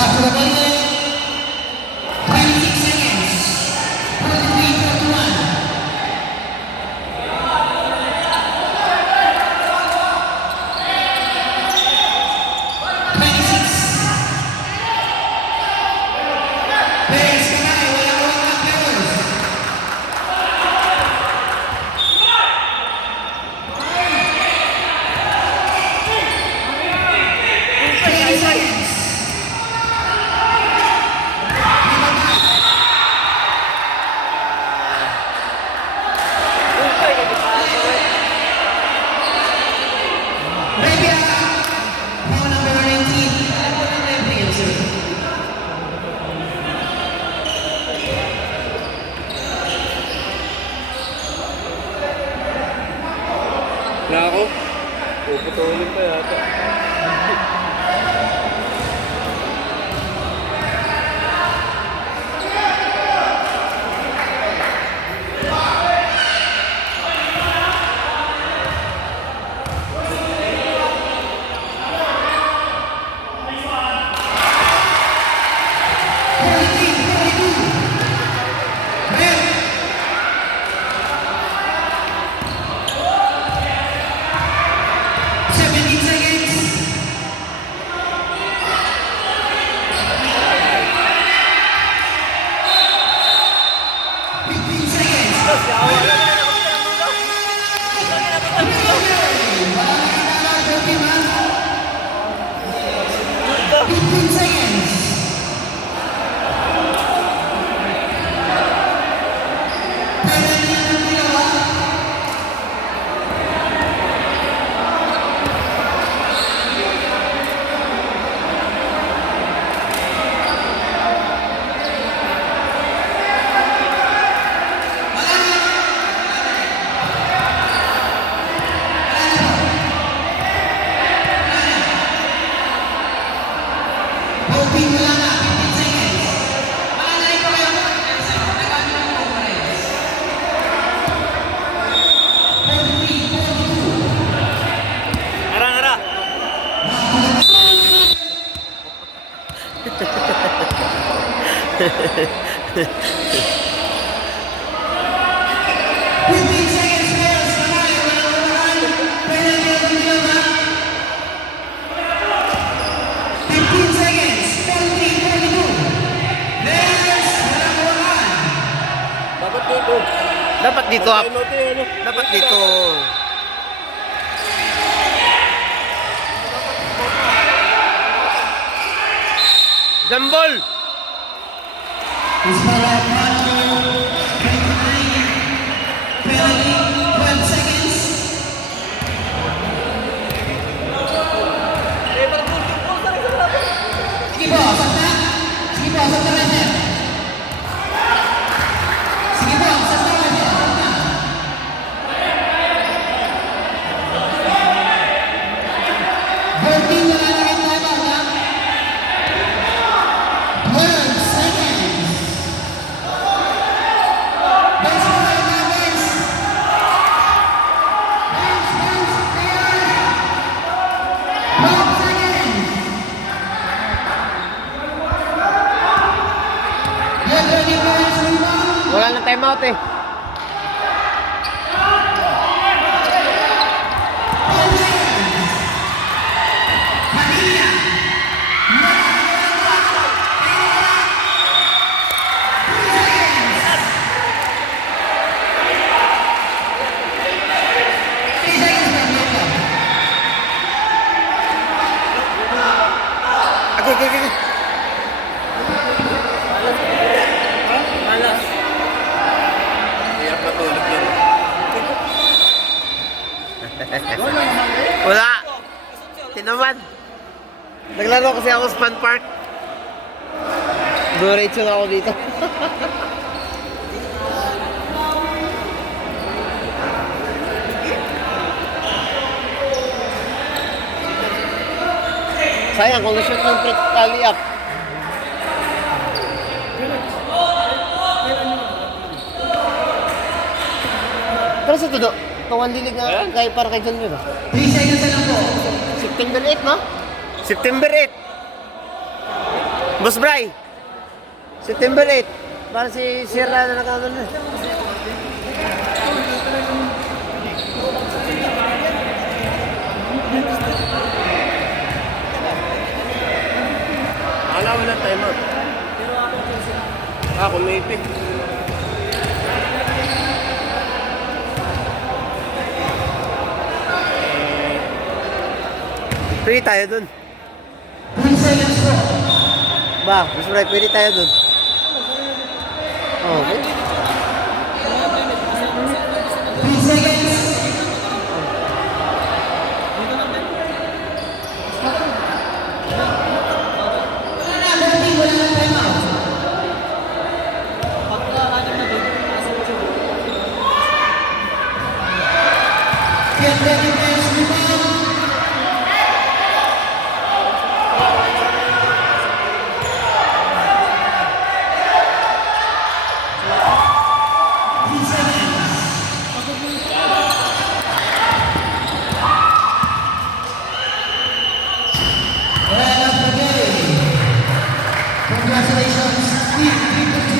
Back to the bucket. 26 seconds. 43, 41. 26. Pairs ka na, wala ko ang pairs. Na ako? Puputulin pa yata. Dapat dito up. Dapat dito. Jambol. Wala nang time out eh. Okay. Wala. Tinaman. Naglaro kasi ako sa Fun Park. Duretso na ako dito. Sayang kung na-shoot yung trick tally up. Pero sa todo, kawan dilig nga kay para kay John Muir. 3 seconds na lang po. September 8, no? September 8. Boss Bray, September 8. Para si Sierra na nakakano na. Wala, wala timer. Ah, kung may pick. Pwede tayo dun. 3 seconds po. Ba, Boss Bray, pwede tayo dun. Okay. 3 seconds. Wala na, Bertie. Wala na timeout. Get ready, guys. Rebound. And after the game, congratulations, Steve Peterson.